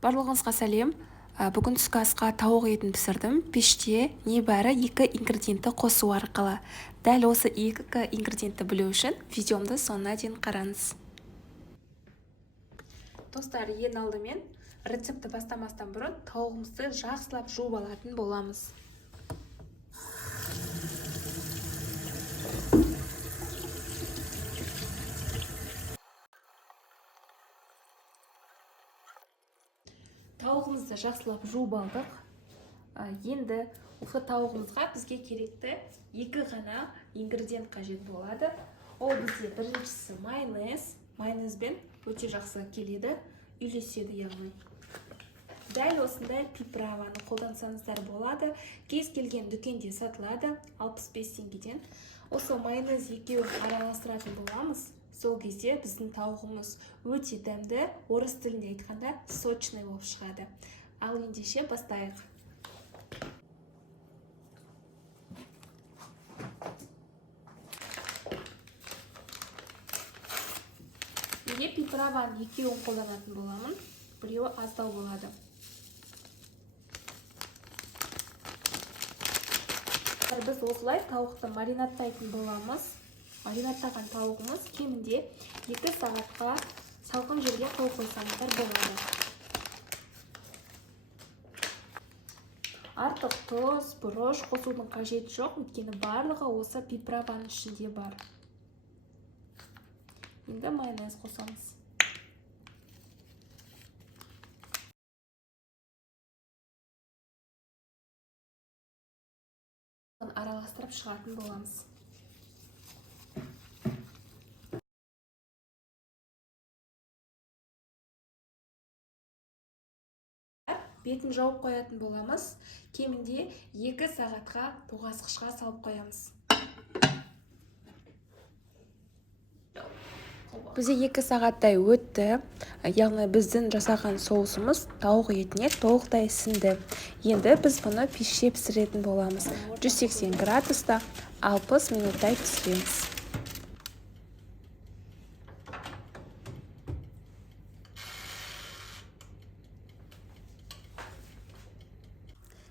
Барлығыңызға сәлем. Бүгін түскі асқа тауық етін пісірдім. Пеште небәрі 2 ингредиентті қосу арқылы. Дәл осы 2 ингредиентті білу үшін видеомды соңына дейін қараңыз. Достар, ең алдымен рецепті бастамастан бұрын тауығымызды жақсылап жуып алатын боламыз. Тауығымызды жақсылап жуып алдық. Енді осы тауығымызға бізге керекті 2 ғана ингредиент қажет болады. Ол бізде біріншісі майонез. Майонезбен өте жақсы келеді, үйлеседі яғни. Дәл осындай приправаны қолдансаңыздар болады. Кез келген дүкенде сатылады 65 теңгеден. Осы майонез екеуін араластыратын боламыз. Сол кезде біздің тауығымыз өте дәмді, орыс тілінде айтқанда сочный болып шығады. Ал ендеше бастайық. Неге приправаның екеуін қолданатын боламын? Біреуі аздау болады. Біз осылай тауықты маринаттайтын боламыз. Маринаттаған тауығымыз кемінде 2 сағатқа салқын жерге қойып қойсаңыздар болады. Артық тұз, бұрыш қосудың қажеті жоқ, өйткені барлығы осы приправаның ішінде бар. Енді майонез қосамыз. Араластырып шығатын боламыз. Бетін жауып қоятын боламыз. Кемінде 2 сағатқа тоңазытқышқа салып қоямыз. Бізде 2 сағаттай өтті. Яғни біздің жасаған соусымыз тауық етіне толықтай сіңді. Енді біз бұны пеште пісіретін боламыз. 180 градуста 60 минуттай пісіреміз.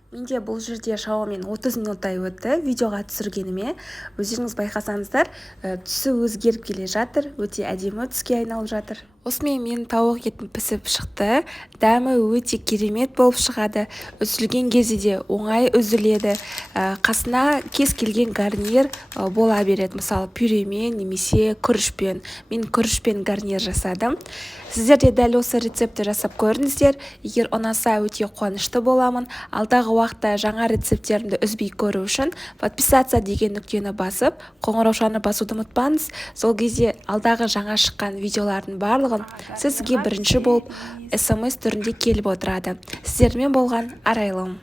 Менде бұл жерде шамамен 30 минуттай өтті. Видеоға түсіргеніме өздеріңіз байқасаңыздар, түсі өзгеріп келе жатыр, өте әдемі түске айналып жатыр. Осымен менің тауық етім пісіп шықты. Дәмі өте керемет болып шығады. Үзілген кезде де оңай үзіледі. Қасына кез келген гарнир бола береді. Мысалы, пюремен немесе күрішпен. Мен күрішпен гарнир жасадым. Сіздер де дәл осы рецепті жасап көріңіздер. Егер ұнаса өте қуанышты боламын. Алдағы уақытта жаңа рецепттерімді үзбей көру үшін подписаться деген нүктені басып, қоңыраушаны басуды ұмытпаңыз. Сол кезде алдағы жаңа шыққан видеолардың барлығын сізге бірінші болып SMS түрінде келіп отырады. Сіздермен болған арайлым.